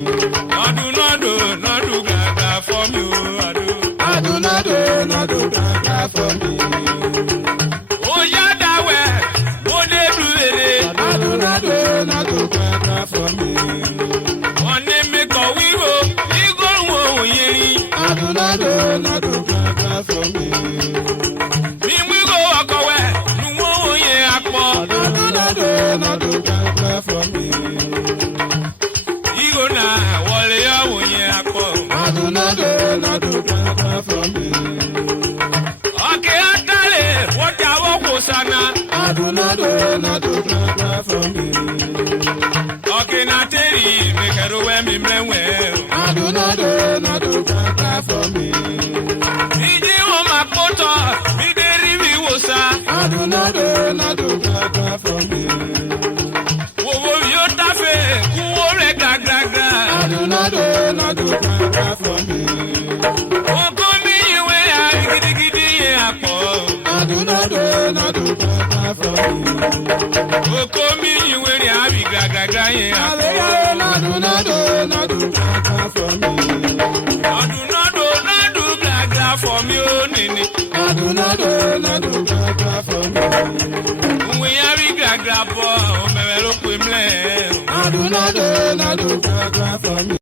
not do gra for me. I do not do gra for me. Oh yeah, that way. What they do it? I do not do gra for me. One name make a wigo, you go ye. I do not do gra for me. Me we go walk away, no more ye akpo. I do not do gra for me. You go now, what you ye akpo. I do not do gra for me. Okay, I tell you, what I walk sana. I do not do gra for me. Okay, now tell you, make a way me well. I do not do gra for me. DJ on my photo, me the review was I do not do gra for me. Oh, you tafe, who gra gra gra. I do not do gra for me. Oh, come me where I giddy apple. I do not do gra for me. Oh, come me where I be gra gra gra. I do not do gra for me. I do not do gra gra for me, oh nini. I do not do gra for me. We are gra gra for me, I do not do gra gra for me.